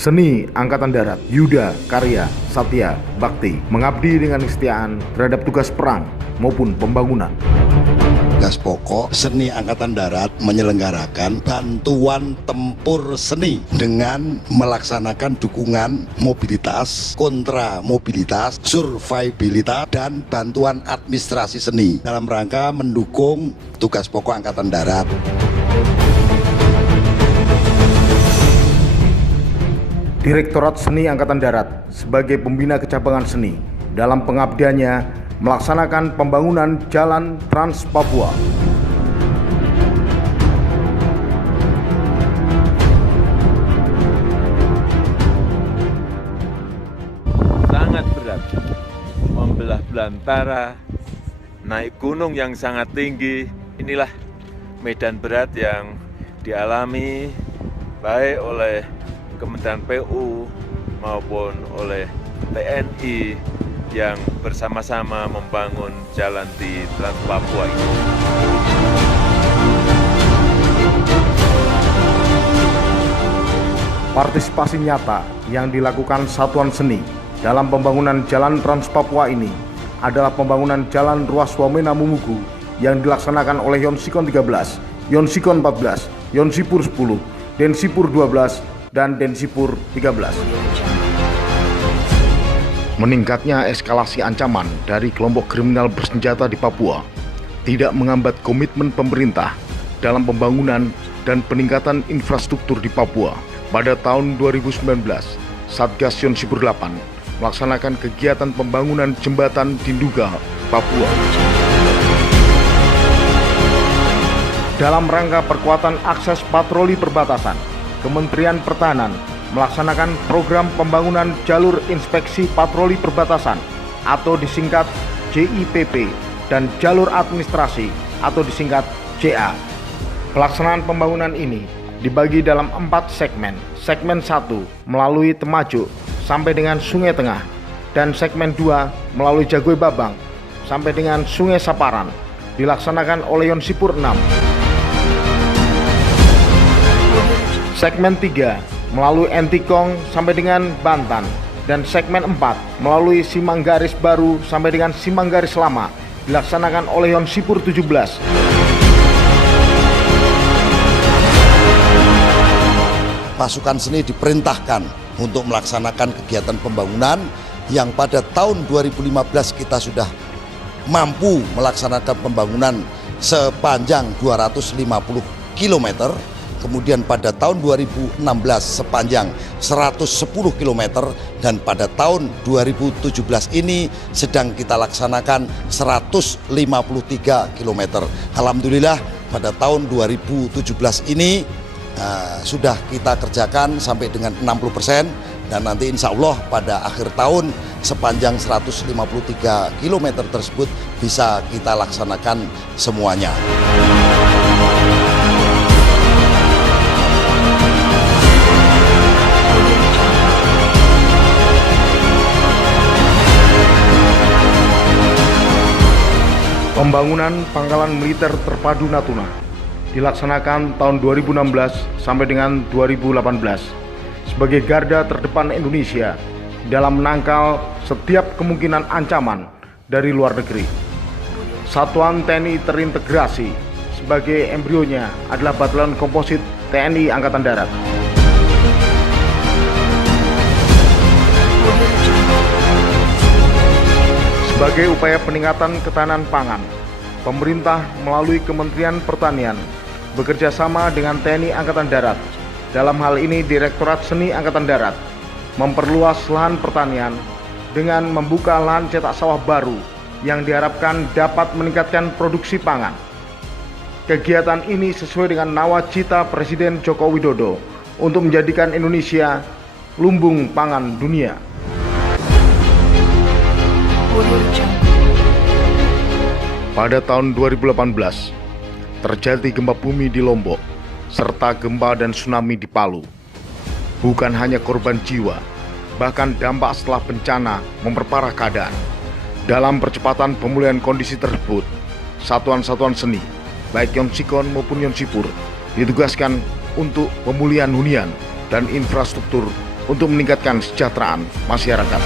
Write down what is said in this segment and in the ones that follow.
Seni Angkatan Darat, Yuda, Karya, Satya, Bakti, mengabdi dengan kesetiaan terhadap tugas perang maupun pembangunan. Tugas pokok Seni Angkatan Darat menyelenggarakan bantuan tempur seni dengan melaksanakan dukungan mobilitas, kontra mobilitas, survivabilitas, dan bantuan administrasi seni dalam rangka mendukung tugas pokok Angkatan Darat. Direktorat Seni Angkatan Darat sebagai pembina kecabangan seni dalam pengabdiannya melaksanakan pembangunan Jalan Trans Papua. Sangat berat, membelah belantara, naik gunung yang sangat tinggi. Inilah medan berat yang dialami baik oleh Kementerian PU maupun oleh TNI yang bersama-sama membangun jalan di Trans Papua ini. Partisipasi nyata yang dilakukan satuan seni dalam pembangunan jalan Trans Papua ini adalah pembangunan jalan ruas Wamena Mumugu yang dilaksanakan oleh Yonsikon 13, Yonsikon 14, Yonsipur 10, Densipur 12, dan Densipur 13. Meningkatnya eskalasi ancaman dari kelompok kriminal bersenjata di Papua tidak menghambat komitmen pemerintah dalam pembangunan dan peningkatan infrastruktur di Papua. Pada tahun 2019, Satgas Yonsipur 8 melaksanakan kegiatan pembangunan jembatan di Nduga, Papua. Dalam rangka perkuatan akses patroli perbatasan, Kementerian Pertahanan melaksanakan program pembangunan jalur inspeksi patroli perbatasan atau disingkat JIPP dan jalur administrasi atau disingkat JA. Pelaksanaan pembangunan ini dibagi dalam 4 segmen. Segmen 1 melalui Temajuk sampai dengan Sungai Tengah dan segmen 2 melalui Jagoi Babang sampai dengan Sungai Saparan dilaksanakan oleh Yonsipur 6. Segmen 3 melalui Entikong sampai dengan Bantan dan segmen 4 melalui Simanggaris Baru sampai dengan Simanggaris Lama dilaksanakan oleh Yonsipur 17. Pasukan seni diperintahkan untuk melaksanakan kegiatan pembangunan yang pada tahun 2015 kita sudah mampu melaksanakan pembangunan sepanjang 250 km. Kemudian pada tahun 2016 sepanjang 110 km dan pada tahun 2017 ini sedang kita laksanakan 153 km. Alhamdulillah pada tahun 2017 ini sudah kita kerjakan sampai dengan 60% dan nanti insya Allah pada akhir tahun sepanjang 153 km tersebut bisa kita laksanakan semuanya. Pembangunan Pangkalan Militer Terpadu Natuna dilaksanakan tahun 2016 sampai dengan 2018 sebagai garda terdepan Indonesia dalam menangkal setiap kemungkinan ancaman dari luar negeri. Satuan TNI terintegrasi sebagai embrionya adalah Batalion Komposit TNI Angkatan Darat. Sebagai upaya peningkatan ketahanan pangan, pemerintah melalui Kementerian Pertanian bekerja sama dengan TNI Angkatan Darat. Dalam hal ini Direktorat Seni Angkatan Darat memperluas lahan pertanian dengan membuka lahan cetak sawah baru yang diharapkan dapat meningkatkan produksi pangan. Kegiatan ini sesuai dengan nawacita Presiden Joko Widodo untuk menjadikan Indonesia lumbung pangan dunia. Pada tahun 2018, terjadi gempa bumi di Lombok, serta gempa dan tsunami di Palu. Bukan hanya korban jiwa, bahkan dampak setelah bencana memperparah keadaan. Dalam percepatan pemulihan kondisi tersebut, satuan-satuan seni, baik Yonsikon maupun Yonsipur, ditugaskan untuk pemulihan hunian dan infrastruktur untuk meningkatkan kesejahteraan masyarakat.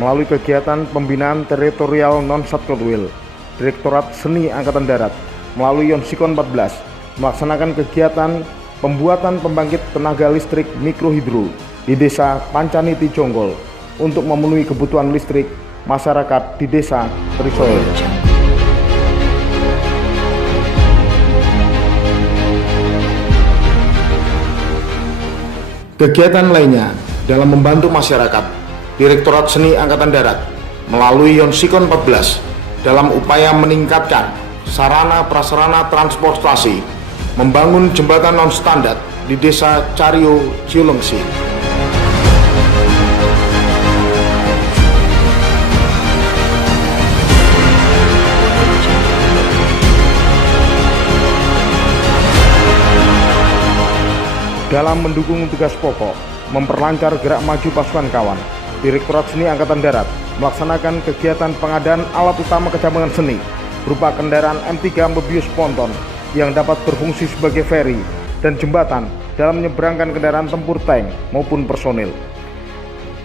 Melalui kegiatan pembinaan teritorial non-Satcot Will, Direktorat Seni Angkatan Darat melalui Yonsikon 14 melaksanakan kegiatan pembuatan pembangkit tenaga listrik mikrohidro di Desa Pancaniti Jonggol untuk memenuhi kebutuhan listrik masyarakat di Desa Trisoil. Kegiatan lainnya dalam membantu masyarakat, Direktorat Seni Angkatan Darat melalui Yonsikon 14 dalam upaya meningkatkan sarana prasarana transportasi, membangun jembatan non-standar di Desa Cario Ciulengsi. Dalam mendukung tugas pokok memperlancar gerak maju pasukan kawan, Direktorat Seni Angkatan Darat melaksanakan kegiatan pengadaan alat utama kecamatan seni berupa kendaraan M3 Amphibious Ponton yang dapat berfungsi sebagai ferry dan jembatan dalam menyeberangkan kendaraan tempur tank maupun personil.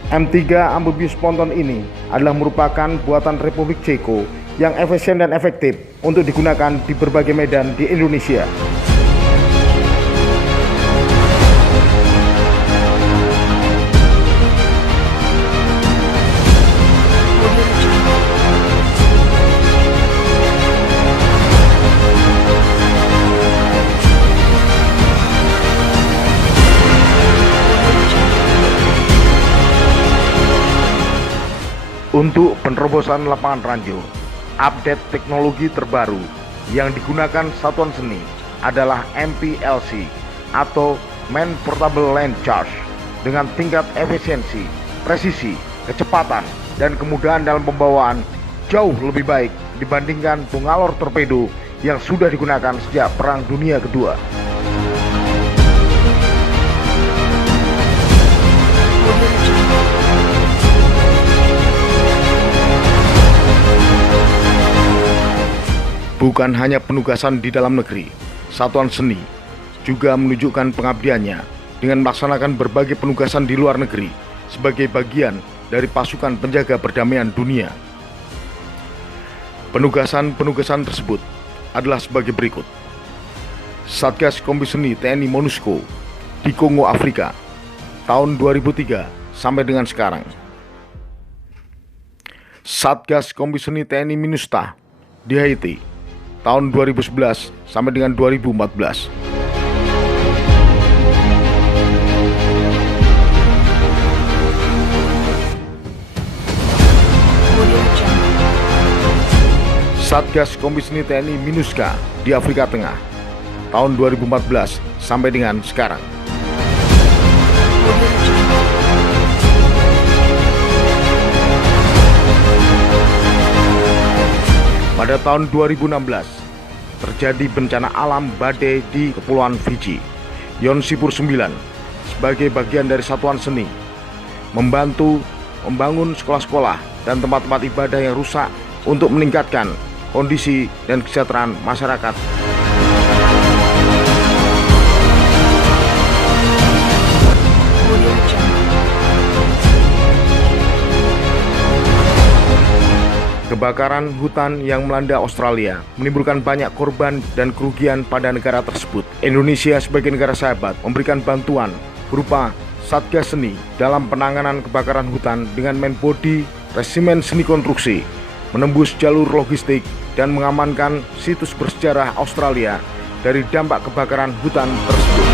M3 Amphibious Ponton ini adalah merupakan buatan Republik Ceko yang efisien dan efektif untuk digunakan di berbagai medan di Indonesia. Untuk penerobosan lapangan ranjau, update teknologi terbaru yang digunakan satuan seni adalah MPLC atau Man Portable Land Charge dengan tingkat efisiensi, presisi, kecepatan, dan kemudahan dalam pembawaan jauh lebih baik dibandingkan bungalor torpedo yang sudah digunakan sejak Perang Dunia Kedua. Bukan hanya penugasan di dalam negeri, Satuan Seni juga menunjukkan pengabdiannya dengan melaksanakan berbagai penugasan di luar negeri sebagai bagian dari pasukan penjaga perdamaian dunia. Penugasan-penugasan tersebut adalah sebagai berikut. Satgas Kompi Seni TNI MONUSCO di Kongo, Afrika tahun 2003 sampai dengan sekarang. Satgas Kompi Seni TNI MINUSTA di Haiti tahun 2011 sampai dengan 2014. Satgas Kompi Seni TNI MINUSCA di Afrika Tengah tahun 2014 sampai dengan sekarang. Pada tahun 2016, terjadi bencana alam badai di Kepulauan Fiji. Yonsipur 9 sebagai bagian dari Satuan Seni membantu membangun sekolah-sekolah dan tempat-tempat ibadah yang rusak untuk meningkatkan kondisi dan kesejahteraan masyarakat. Kebakaran hutan yang melanda Australia menimbulkan banyak korban dan kerugian pada negara tersebut. Indonesia sebagai negara sahabat memberikan bantuan berupa Satgas Seni dalam penanganan kebakaran hutan dengan main body resimen seni konstruksi, menembus jalur logistik dan mengamankan situs bersejarah Australia dari dampak kebakaran hutan tersebut.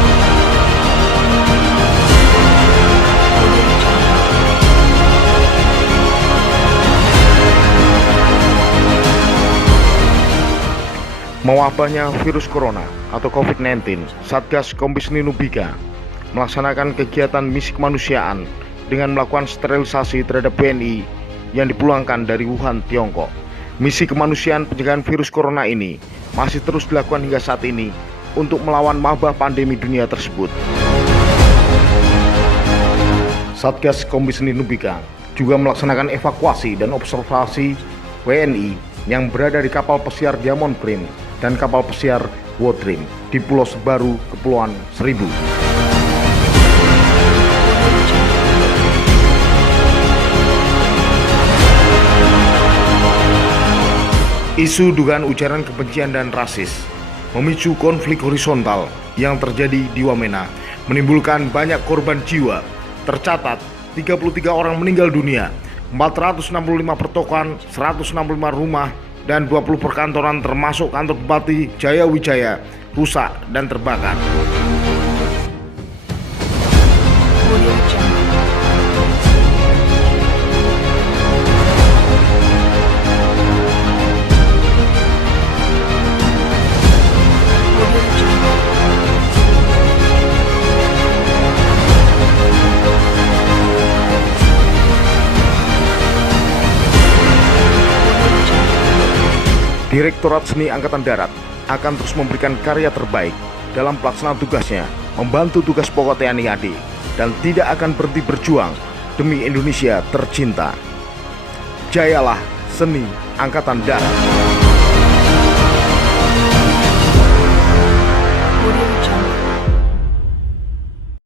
Mewabahnya virus corona atau COVID-19, Satgas Kompi Seni Nubika melaksanakan kegiatan misi kemanusiaan dengan melakukan sterilisasi terhadap WNI yang dipulangkan dari Wuhan, Tiongkok. Misi kemanusiaan pencegahan virus corona ini masih terus dilakukan hingga saat ini untuk melawan wabah pandemi dunia tersebut. Satgas Kompi Seni Nubika juga melaksanakan evakuasi dan observasi WNI yang berada di kapal pesiar Diamond Prince dan kapal pesiar World Dream di Pulau Sebaru, Kepulauan Seribu. Isu dugaan ujaran kebencian dan rasis memicu konflik horizontal yang terjadi di Wamena, menimbulkan banyak korban jiwa. Tercatat 33 orang meninggal dunia, 465 pertokoan, 165 rumah, dan 20 perkantoran termasuk kantor Bupati Jaya Wijaya rusak dan terbakar. Direktorat Seni Angkatan Darat akan terus memberikan karya terbaik dalam pelaksanaan tugasnya, membantu tugas pokok TNI AD, dan tidak akan berhenti berjuang demi Indonesia tercinta. Jayalah Seni Angkatan Darat.